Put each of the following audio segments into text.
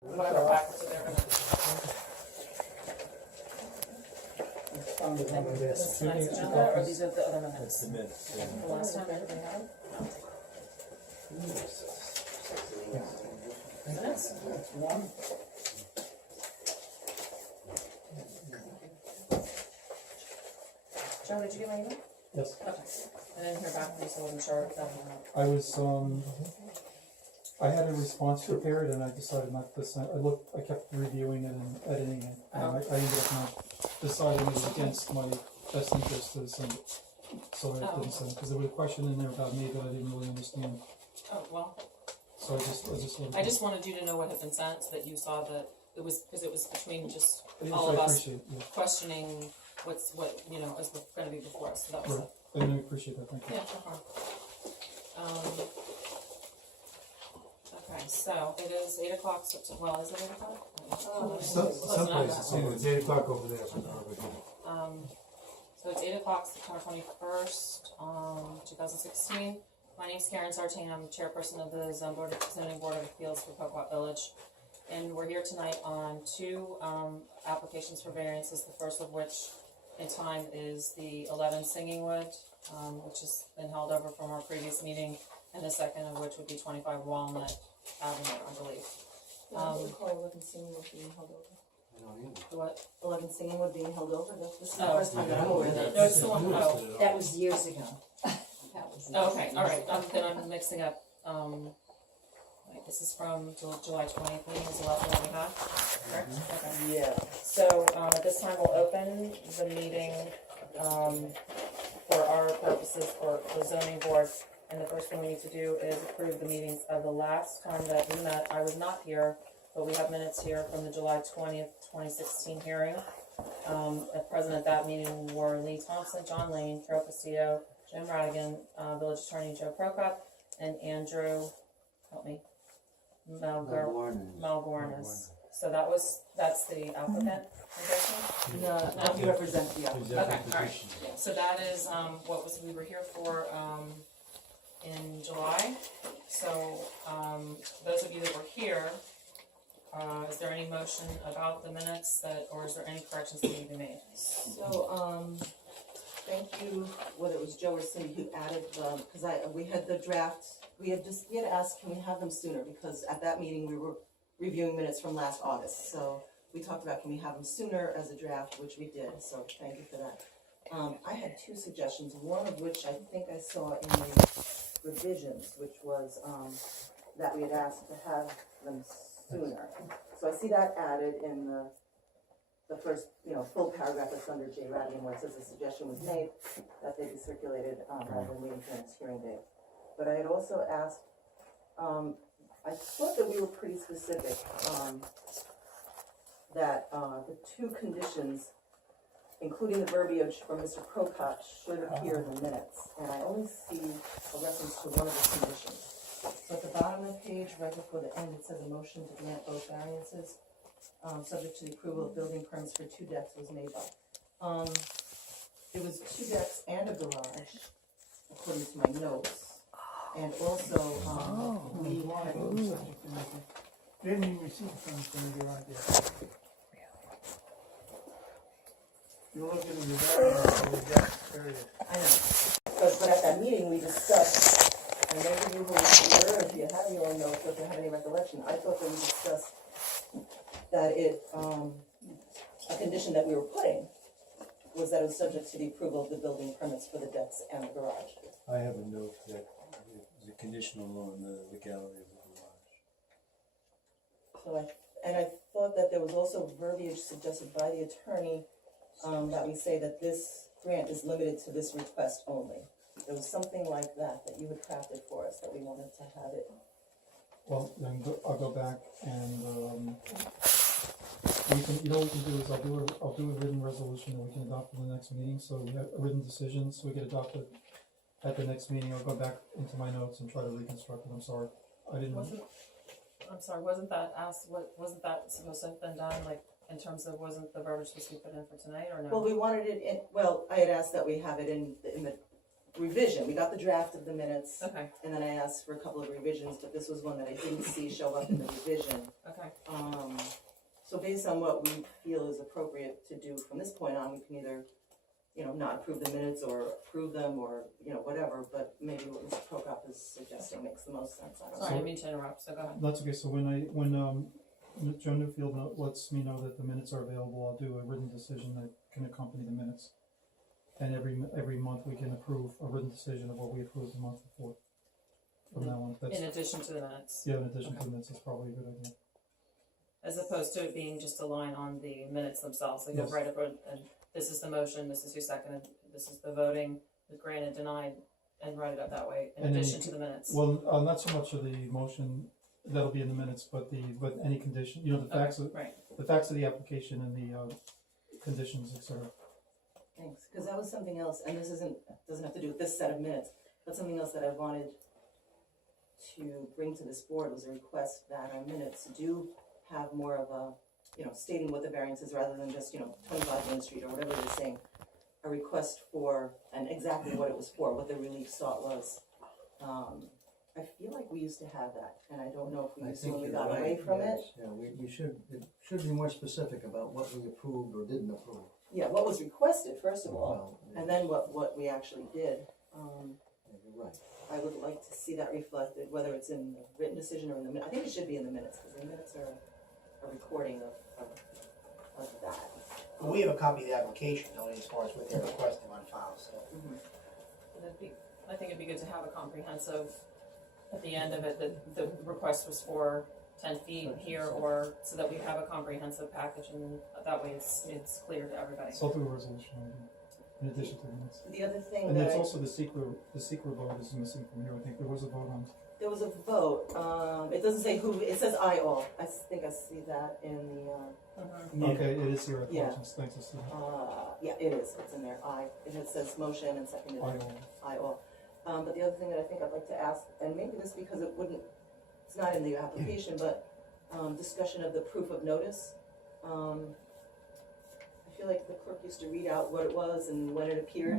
Whatever packets they're gonna. This tonight's agenda, or these are the other minutes? That's the minutes. The last time everybody had them? Minutes? Joe, did you get my email? Yes, Okay. I didn't hear back from you, so I wasn't sure if that was I was, I had a response prepared and I decided not to send, I kept reviewing it and editing it. And I ended up not deciding it was against my best interest to send it. So I didn't send it, because there was a question in there about me that I didn't really understand. Oh, well, So I just let it I go. just wanted you to know what had been sent, so that you saw that it was, because it was between just Yes, all of I us appreciate it, yeah. questioning what, you know, is gonna be before us, so that was Right. it. And I appreciate that, thank you. Yeah, no problem. Okay, so it is 8 o'clock, well, is it 8 o'clock? Some places, see, it's 8 o'clock over there. So it's 8 o'clock, September 21st, 2016. My name's Karen Sartain. I'm the chairperson of the Zoning Board of Appeals for Poquott Village. And we're here tonight on two applications for variances, the first of which in time is the 11 Singingwood, which has been held over from our previous meeting, and the second of which would be 25 Walnut Avenue, I believe. I don't recall 11 Singingwood being held over. The what? 11 Singingwood being held over, this is the Oh. first time that I'm aware of No, that. it's the one, oh. That was years ago. That was Oh, okay, all right. Then I'm mixing up. Wait, this is from July 20th meeting. Is the last one we have? Correct. Okay. Yeah. So at this time, we'll open the meeting for our purposes for the zoning board. And the first thing we need to do is approve the meetings of the last time that we met. I was not here, but we have minutes here from the July 20th, 2016 hearing. Present at that meeting were Lee Thompson, John Lane, Carol Castillo, Jim Radigan, Village Attorney Joe Poquott, and Andrew, help me, Malgornis. So that's the applicant, I'm guessing? No, you represent the other. Okay, alright. So that is, we were here for, in July. So, those of you that were here, is there any motion about the minutes or is there any corrections that need to be made? So, thank you, whether it was Joe or Cindy who added the, because we had the draft, we had asked, can we have them sooner? Because at that meeting, we were reviewing minutes from last August. So we talked about, can we have them sooner as a draft, which we did, so thank you for that. I had two suggestions, one of which I think I saw in the revisions, which was that we had asked to have them sooner. So I see that added in the first, full paragraph that's under J. Radigan, where it says a suggestion was made that they be circulated rather than waiting for the next hearing date. But I had also asked, I thought that we were pretty specific, that the two conditions, including the verbiage from Mr. Poquott, should appear in the minutes. And I only see a reference to one of the conditions. So at the bottom of the page, right before the end, it says a motion to grant both variances, subject to the approval of building permits for 2 decks was made by. It was 2 decks and a garage, according to my notes. And also, we wanted. They didn't even receive the funds from the garage yet. You're looking at your back, period. I know, but at that meeting, we discussed, and those of you who were, if you have your own notes, or if you have any recollection, I thought that we discussed that a condition that we were putting was that it was subject to the approval of the building permits for the decks and the garage. I have a note that the conditional on the legality of the garage. So I thought that there was also verbiage suggested by the attorney, that we say that this grant is limited to this request only. There was something like that you had crafted for us, that we wanted to have it. Well, then I'll go back and, we can, what we can do is I'll do a written resolution that we can adopt for the next meeting, so we have a written decision, so we get adopted at the next meeting. I'll go back into my notes and try to reconstruct it. I'm sorry. Wasn't that supposed to have been done, like, in terms of, wasn't the verbiage supposed to be put in for tonight, or no? Well, we wanted it in, I had asked that we have it in the revision. We got the draft of the minutes. Okay, And then I asked for a couple of revisions, but this was one that I didn't see show up in the revision. okay. So based on what we feel is appropriate to do from this point on, we can either, not approve the minutes or approve them or, whatever, but maybe what Mr. Poquott is suggesting makes the most sense, I don't know. Sorry, I didn't mean to interrupt, so go ahead. That's okay, so when Joe Newfield lets me know that the minutes are available, I'll do a written decision that can accompany the minutes. And every month we can approve a written decision of what we approved the month before. From now on, that's, In addition to the minutes, yeah, in addition to the minutes, it's probably a good idea. as opposed to it being just a line on the minutes themselves, like you Yes. write up and this is the motion, this is who seconded, this is the voting, the granted, denied, and write it up that way, in And then addition you to the minutes. Well, not so much of the motion, that'll be in the minutes, but any condition, the facts of, Right, the facts of the application and the, conditions, et cetera. Thanks, because that was something else, and this doesn't have to do with this set of minutes, but something else that I wanted to bring to this board was a request that our minutes do have more of a, stating what the variance is rather than just, 25 Main Street or whatever they're saying. A request for, and exactly what it was for, what the relief sought was. I feel like we used to have that, and I don't know if we I used to think when we you're got right, away from it. yes. Yeah, we should, it should be more specific about what we approved or didn't approve. Yeah, what was requested, first of all, Well, and then what we actually did. yeah, you're right. I would like to see that reflected, whether it's in the written decision or in the minutes. I think it should be in the minutes, because the minutes are a recording of that. Well, we have a copy of the application, only as far as what they're requesting on file, so. I think it'd be good to have a comprehensive, at the end of it, that the request was for 10 feet here, or, so that we have a comprehensive package, and that way it's clear to everybody. So I'll do a resolution, in addition to the minutes. The other thing And that it's also the secret vote is missing from here, I think there was a vote on, there was a vote, it doesn't say who, it says I all. I think I see that in the, Mhm. okay, it is here, I Yeah. apologize, thanks, I see that. yeah, it is, it's in there, and it says motion and seconded, I all. But the other thing that I think I'd like to ask, and maybe this because it's not in the application, but, discussion of the proof of notice. I feel like the clerk used to read out what it was and when it appeared.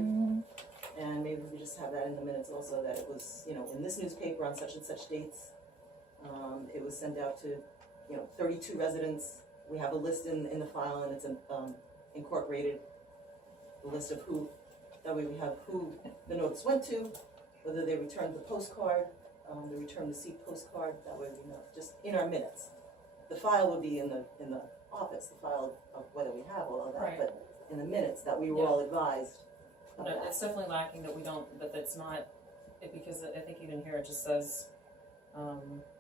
And maybe we just have that in the minutes also, that it was, in this newspaper on such and such dates. It was sent out to, 32 residents. We have a list in the file, and it's incorporated, the list of who, that way we have who the notice went to, whether they returned the postcard, they returned the seat postcard, that way we know, just in our minutes. The file would be in the office, the file of whether we have all of that, Right. but in the minutes that we were all advised of No, that. it's definitely lacking that we don't, that it's not, because I think even here it just says,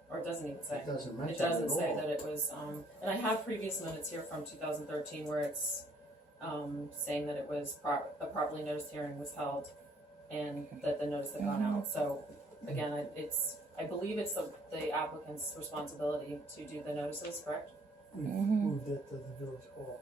or it doesn't even say. It doesn't It mention it doesn't at say all. that it was, and I have previous minutes here from 2013 where it's, saying that it was a properly noticed hearing was held and that the notice had gone out. So again, I believe it's the applicant's responsibility to do the notices, correct? We moved it to the village hall.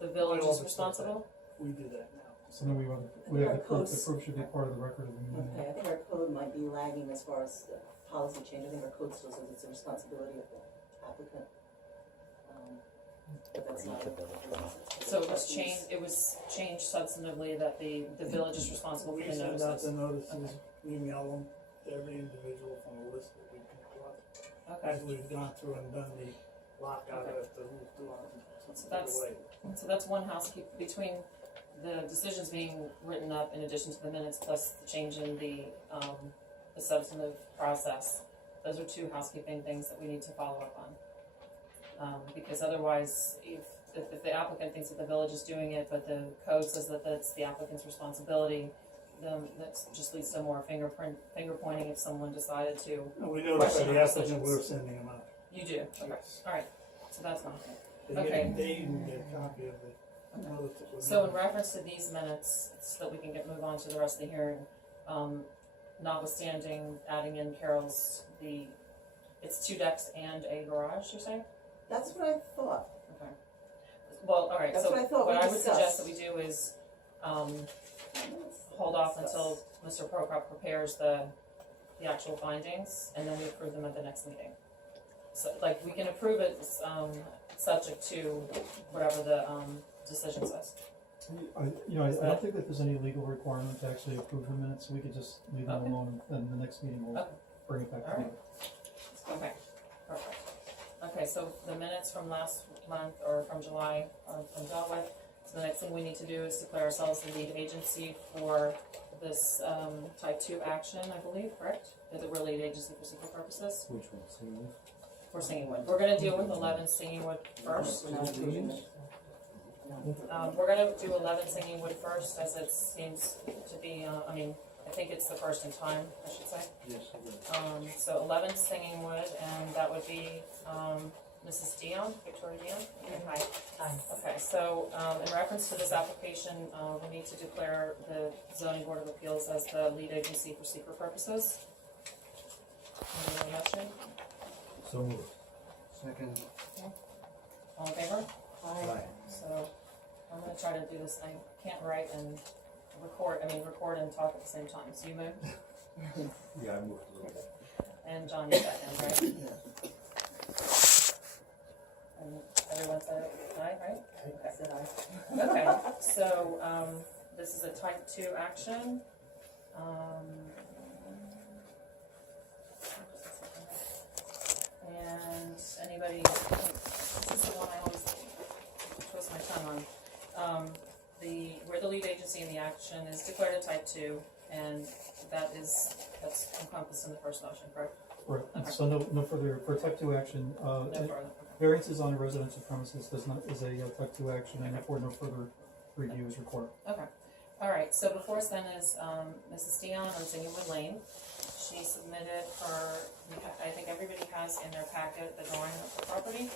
The village Well, is responsible? We do that now. So then we have our the proof, the codes- proof should be part of the record of the meeting. Okay, I think our code might be lagging as far as the policy change. I think our code still says it's a responsibility of the applicant. But that's not. So it was changed substantively that the village is responsible for We the send out notices. the notices, we mail them to every individual from a list that we can collect. Okay, As we've gone through and done the lockout as to who's doing So that's- something. so that's one housekeeping, between the decisions being written up in addition to the minutes plus the change in the substantive process. Those are two housekeeping things that we need to follow up on. Because otherwise, if the applicant thinks that the village is doing it, but the code says that that's the applicant's responsibility, then that just leads to more finger pointing if someone decided to. And we notified Question the on applicant, decisions. we're sending them out. You do, okay, Yes. alright, so that's one thing. They Okay. get, they even get a copy of the notice that was. So in reference to these minutes, so that we can move on to the rest of the hearing, notwithstanding adding in Carol's, it's 2 decks and a garage, you're saying? That's what I thought. Okay. Well, alright, That's so what I thought what we I would suggest discussed. that we do is, hold off until Mr. Poquott prepares the actual findings, and then we approve them at the next meeting. So, like, we can approve it, subject to whatever the, decision says. I don't think that there's any legal requirement to actually approve the minutes, we could just leave them Okay. alone, and the next meeting we'll Okay. bring it back to Alright. you. Okay, perfect. Okay, so the minutes from last month or from July are been dealt with. So the next thing we need to do is declare ourselves the lead agency for this, type 2 action, I believe, correct? That we're lead agency for secret purposes. Which one, Singlewood? For Singingwood. We're gonna deal with 11 Singingwood first. We're not approving it. We're gonna do 11 Singingwood first, as it seems to be, I think it's the first in time, I should say. Yes, it is. So 11 Singingwood, and that would be, Mrs. Dion, Victoria Dion? Hi. Hi. Okay, so, in reference to this application, we need to declare the zoning board of appeals as the lead agency for secret purposes. Any motion? So moved. Second. All in favor? Aye. So, I'm gonna try to do this thing, I can't write and record and talk at the same time, so you move, Yeah, I moved a little bit. and John, you second, right? And everyone said aye, right? I said aye. Okay, so, this is a type 2 action. And anybody, this is the one I always twist my tongue on. We're the lead agency in the action is declared a type 2, and that's encompassed in the first motion, correct? Right, Okay. so no further, for type 2 action, No further. variances on a residential premises is a type 2 action, and therefore no further review is required. Okay, all right, so before us then is, Mrs. Dion on Singlewood Lane. She submitted her, I think everybody has in their packet the drawing of the property.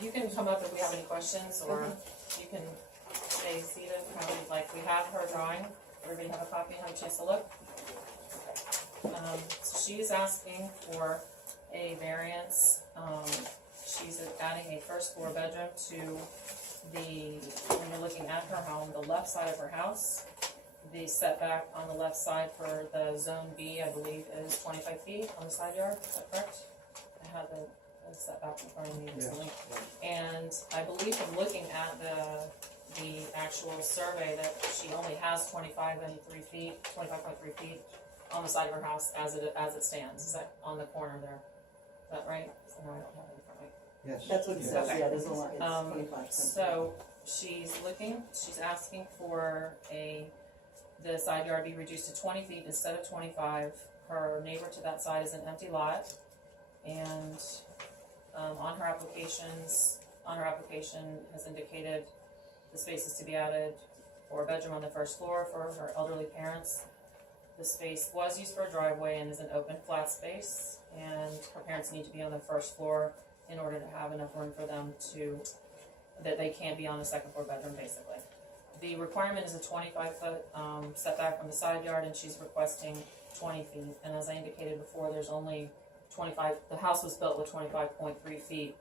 You can come up if we have any questions, or you can stay seated, however you'd like. We have her drawing, everybody have a copy and have a chance to look. So she's asking for a variance, she's adding a first floor bedroom to when you're looking at her home, the left side of her house. The setback on the left side for the zone B, I believe, is 25 feet on the side yard, is that correct? I had the setback in front of me recently. And I believe from looking at the actual survey that she only has 25.3 feet on the side of her house as it stands. Is that on the corner there? Is that right? So no, I don't have it in front of me. Yes. That's what it says, Okay. yeah, there's a lot, it's 25. So she's asking for the side yard be reduced to 20 feet instead of 25. Her neighbor to that side is an empty lot, and on her application has indicated the space is to be added for a bedroom on the first floor for her elderly parents. The space was used for a driveway and is an open flat space, and her parents need to be on the first floor in order to have enough room for them that they can't be on the second floor bedroom, basically. The requirement is a 25-foot setback from the side yard, and she's requesting 20 feet. And as I indicated before, there's only 25, the house was built with 25.3 feet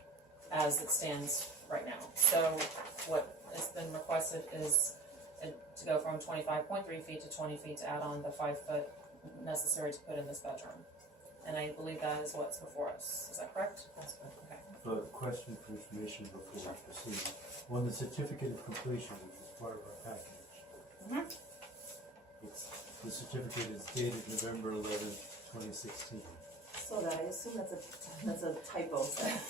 as it stands right now. So what has been requested is to go from 25.3 feet to 20 feet to add on the 5 foot necessary to put in this bedroom. And I believe that is what's before us. Is that correct? That's good. Okay. So a question for information before we proceed. On the certificate of completion, which is part of our package, the certificate is dated November 11th, 2016. So that, I assume that's a typo,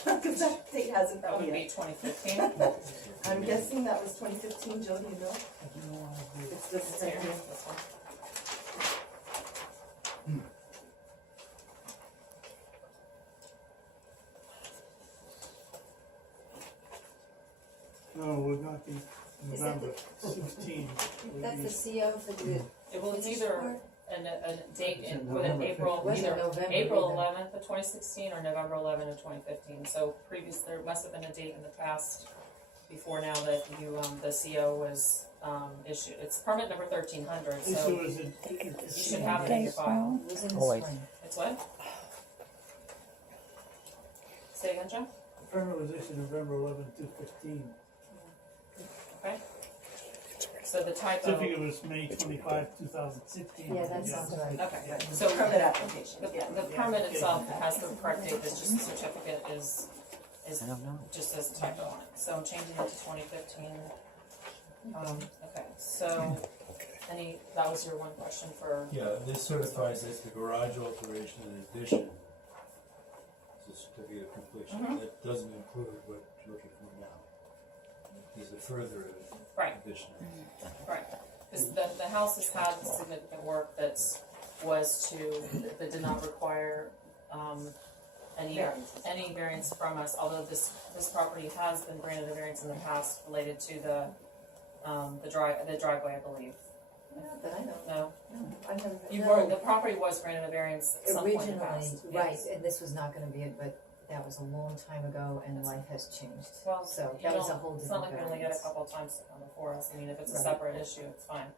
because that date hasn't That come would be yet. 2015. I'm guessing that was 2015, Joe, do you know? I do know I agree. It's this It's right here, here. this one. No, we're not in November 16. That's the CO for the. Well, it's either a date with an November April, Wasn't either November April either. 11th of 2016 or November 11th of 2015. So there must have been a date in the past before now that the CO was issued. It's permit number 1300, This so was you should have it in your file. It was in the Always. spring. It's what? Say again, Joe? permit was issued November 11, 2015. Okay. So the typo. Certificate was May 25, 2016. Yeah, that sounds right. Okay, so Permit application, the yeah. permit itself has the correct date, it's just the certificate is I don't know. just says typo on it, so I'm changing it to 2015. Okay, so, that was your one question for, Yeah, this certifies that the garage alteration and addition is a certificate of completion. Mhm. That doesn't include what you're looking for now. There's a further Right. addition. Right, because the house has had significant work that did not require, any variance from us, although this property has been granted a variance in the past related to the driveway, I believe. Not that I know. No, No, I've never. the property was granted a variance at some point in the Originally, past. right, Yes. and this was not gonna be it, but that was a long time ago and life has changed. Well, So you that was a don't- whole It's not different like we only get variance. a couple of times before us, I mean, if it's a Right. separate issue, it's fine.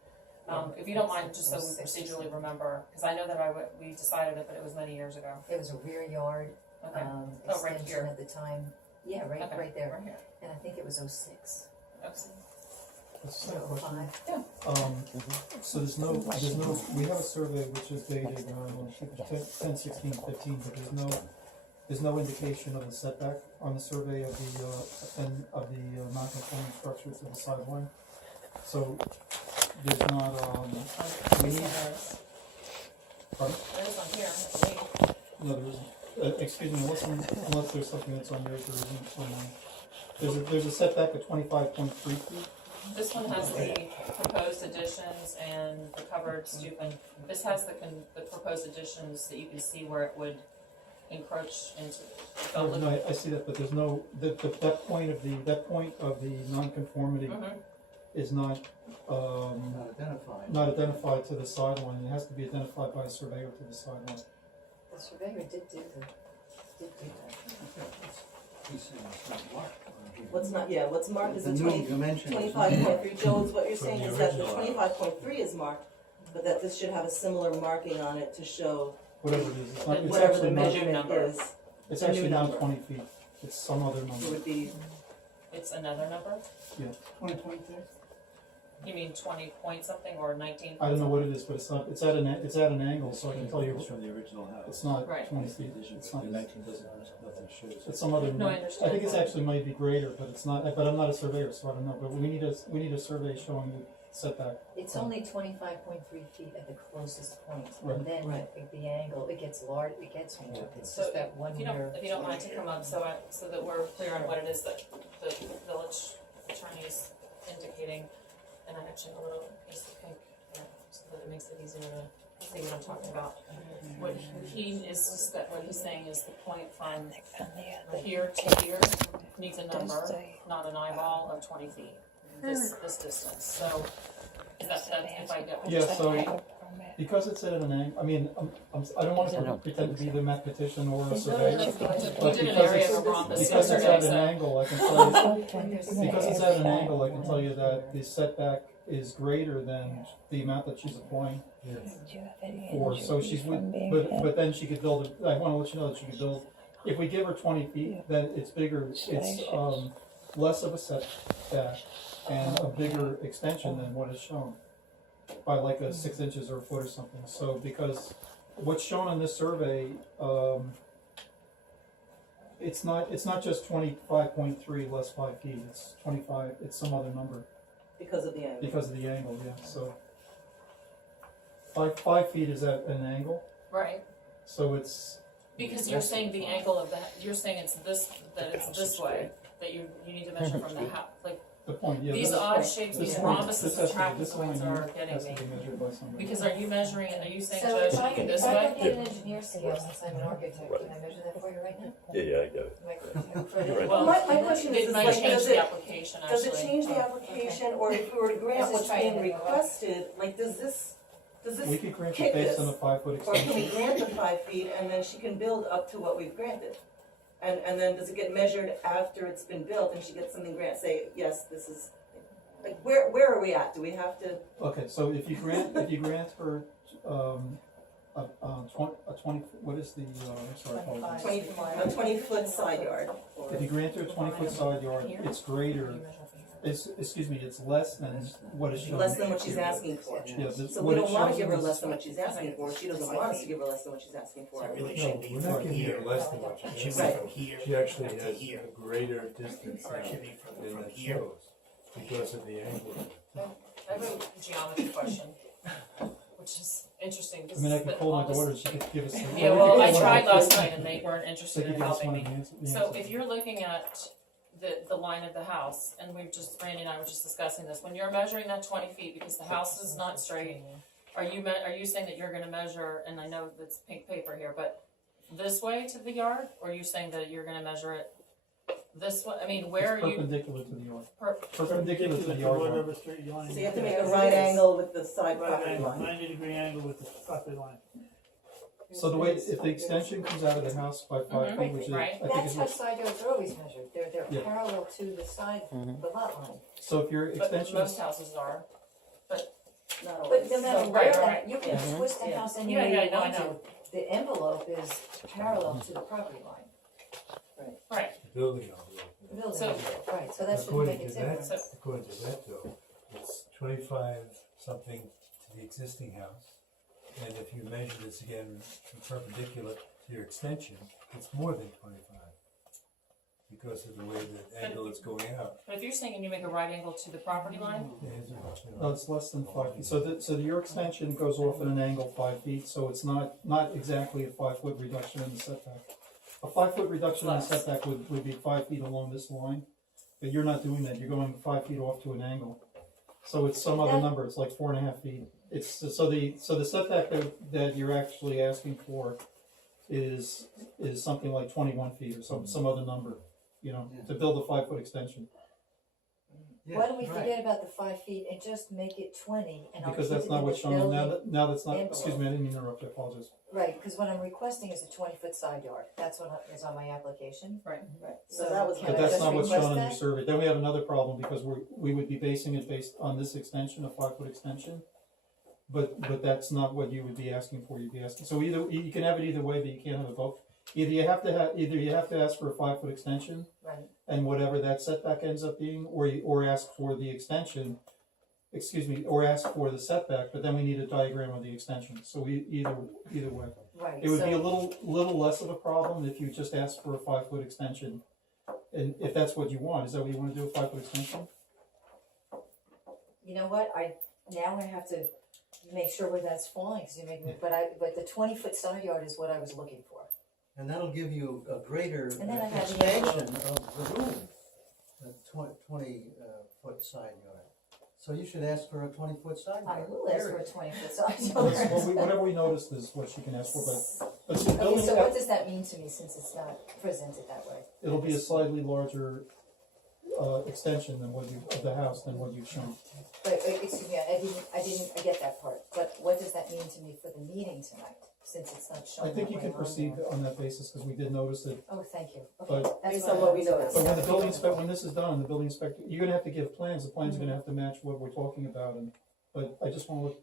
If you don't mind, just so we Six. procedurally remember, because I know that we decided it, but it was many years ago. It was a rear yard, Okay, Oh, right extension here. at the time. Yeah, right, Okay, right there. right here. And I think it was 06. Oops. That's a So question. 05. So there's no, we have a survey which is dated, 10/16/15, but there's no indication of the setback on the survey of the non-conforming structure to the sideline. So there's not, we need, pardon? There is on here, I believe. No, there isn't. Excuse me, unless there's something that's on yours, there isn't on mine. There's a setback of 25.3 feet. This one has the proposed additions and the covered stoop, and this has the proposed additions that you can see where it would encroach into. Oh, no, I see that, but there's no, that point of the non-conformity Mhm. is not, Not identified. not identified to the sideline. It has to be identified by a surveyor to the sideline. The surveyor did do that. He's saying it's not marked. What's marked is The the new dimension. 25.3, Joe, is what you're From saying the is that the original. 25.3 is marked, but that this should have a similar marking on it to show Whatever it is, it's not, it's whatever the actually not, measurement number. is, it's the new actually not number. 20 feet. It's some other it number. would be, It's another number? 2023? You mean 20 point something or 19? I don't know what it is, but it's not, it's at an angle, so I can tell you, It's from the original house. it's not Right. 20 feet. It's not, The 19 doesn't, nothing shows. it's some other. No, I understand. think it's actually might be greater, but it's not, but I'm not a surveyor, so I don't know, but we need a survey showing the setback. It's only 25.3 feet at the closest point, Right. and then Right. the angle, it gets large, it gets more. It's So just that one If you year. don't mind to come up, so that we're clear on what it is that the village attorney is indicating, and I actually have a little piece of pink here, so that it makes it easier to see what I'm talking about. What he's saying is the point from here to here needs a number, not an eyeball of 20 feet, this distance, so, is that if I get what you're Yeah, so, saying? because it's at an angle, I mean, I don't wanna pretend to be the mathematician or a We surveyor. did But an because area it's, of rhombus because it's yesterday, at an so. angle, I can tell you, because it's at an angle, I can tell you that the setback is greater than the amount that she's applying for, so she's, but then she could build, I wanna let you know that she could build, if we give her 20 feet, then it's bigger, it's, less of a setback and a bigger extension than what is shown by like 6 inches or a foot or something, so because what's shown on this survey, it's not just 25.3 less 5 feet, it's 25, it's some other number because of the angle. because of the angle, yeah, so 5 feet is at an angle, Right, so it's, because you're saying the angle of you're saying it's this way, that you need to measure from the house, like, the point, yeah. these this- odd shapes, this these point- rhombuses this and has to be- traffic this line points here are getting has to me. be measured by somebody. Because are you saying, So Judge, if I, this if I way? could get an engineer here, since I'm an architect, can I measure that for you right now? Yeah, I got it. Am I further? Well, My question is, It might like, change does the it, application, does actually. it change the Oh, application, or if we were to grant This is what's trying being to go up. requested, like, does this We could grant kick it based this? on a 5-foot Or can we extension. grant the 5 feet and then she can build up to what we've granted? And then does it get measured after it's been built and she gets something say, yes, this is, like, where are we at? Do we have to, Okay, so if you grant her, a 20, what is the, I'm sorry, I apologize. 20-foot side yard? Or- If you grant her a 20-foot side yard, it's greater, it's less than what is shown. Less than what she's asking for? Yeah, So what we it don't wanna shows give her is- less than what she's asking for, she doesn't want us to give her less than what she's asking for. So it really No, should be we're not from giving here. her less than what It she should has. be Right. from here. She actually to has here. a greater distance Or it should be than from that here. shows because of the angle. I have a geometry question. which is interesting. I mean, I could call my daughter, she could give us. Yeah, well, I tried last night and they weren't They interested could in give us helping one me. of the answers. So if you're looking at the line of the house, and Randy and I were just discussing this, when you're measuring that 20 feet, because the house is not straight, are you saying that you're gonna measure, and I know it's pink paper here, but this way to the yard, or are you saying that you're gonna measure it this way? I mean, where It's are you? perpendicular to the yard. Per- Perpendicular to the yard line. whatever straight line. So you have to make a right angle with the side Right property angle, line. 90-degree angle with the property line. So the way, if the extension comes out of the house by 5 feet, which is, I Right. think That's is how what, side yards are always measured, they're Yeah. parallel to the side, the lot line. so if your But extension most is, houses are. Not always. But no matter So, where right, that, right. you can Yeah. twist the Yeah. house any Yeah, way yeah, you no, I want to. know. The envelope is parallel to the property line, Right. The building envelope. the building So- envelope, right, so that's what According make it to that, different. according to that though, it's 25 something to the existing house. And if you measure this again perpendicular to your extension, it's more than 25. Because of the way the angle is going out. But if you're saying you make a right angle to the property line, no, it's less than 5 feet. So your extension goes off at an angle 5 feet, so it's not exactly a 5-foot reduction in the setback. A 5-foot reduction in the Less. setback would be 5 feet along this line, but you're not doing that, you're going 5 feet off to an angle. So it's some other number, it's like 4.5 feet. It's, so the setback that you're actually asking for is something like 21 feet or some other number, you know, to build a 5-foot extension. Why don't we forget about the 5 feet and just make it 20 and I'll keep Because it that's in not the what's shown, building. now that's not, envelope. excuse me, I didn't mean to interrupt, I apologize. Right, because what I'm requesting is a 20-foot side yard, that's what is on my application. right. So that was can my But I that's just not what's shown request on your that? survey. Then we have another problem because we would be basing it based on this extension, a 5-foot extension. But that's not what you would be asking for, you'd be asking, so either, you can have it either way, but you can't have it both. Either you have to ask for a 5-foot extension Right, and whatever that setback ends up being, or ask for the extension, or ask for the setback, but then we need a diagram of the extension, so either way. right, It would be a so, little less of a problem if you just asked for a 5-foot extension. And if that's what you want, is that what you wanna do, a 5-foot extension? you know what, now I have to make sure where that's falling, because you're making me, but the 20-foot side yard is what I was looking for. And that'll give you a greater And then I have the expansion of the room, a 20-foot side yard. So you should ask for a 20-foot side I yard. will ask for a 20-foot side Well, yard. whatever we noticed is what she can ask for, but the Okay, building, so what does that mean to me, since it's not presented that way? it'll be a slightly larger, extension than of the house than what you've shown. But, excuse me, I get that part, but what does that mean to me for the meeting tonight, since it's not shown I think that you way can on proceed there? on that basis, cause we did notice it. Oh, thank you, okay, But- that's Based what on I what we wanted to noticed. ask. But when this is done, the building inspector, you're gonna have to give plans, the plans are gonna have to match what we're talking about, but I just wanna look,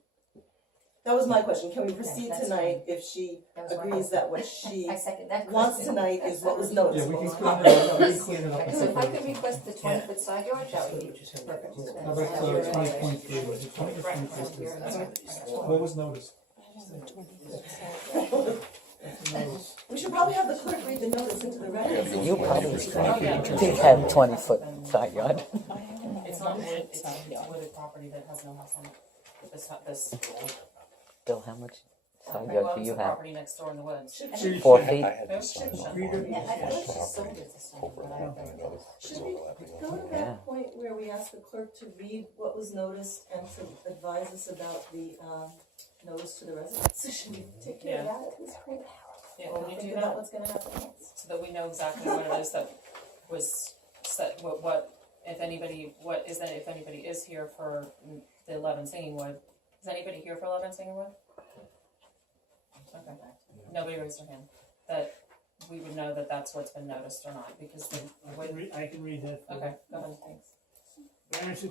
That was my question, can we proceed that's tonight if she That was my agrees that what she I second that wants question. tonight is what was yeah, noticed? we can clean it up, we can clean it up. Okay, and so if I separate could it. request the 20-foot side yard, that would be perfect. How about, 20.3, was it 20 or 20.3? What was noticed? We should probably have the clerk read the notice into the record. You probably Oh, yeah. did have 20-foot side yard. It's not wood, it's wooded property that has no house on it. This Bill, how much side who yard do owns you the have? property next door in the woods? 4 feet? Yeah, I feel like she sold it to someone, but I don't know. Should we go to Yeah. that point where we ask the clerk to read what was noticed and to advise us about the, notice to the residents? So should we take care of that at this point? Yeah, Or can you think do about that, what's gonna happen next? so that we know exactly what it is that was said, if anybody is here for the 11 Singing Wood, is anybody here for 11 Singing Wood? Okay, nobody raised their hand, that we would know that that's what's been noticed or not, because the wood, I can read that. for you. okay, go ahead, thanks. Variance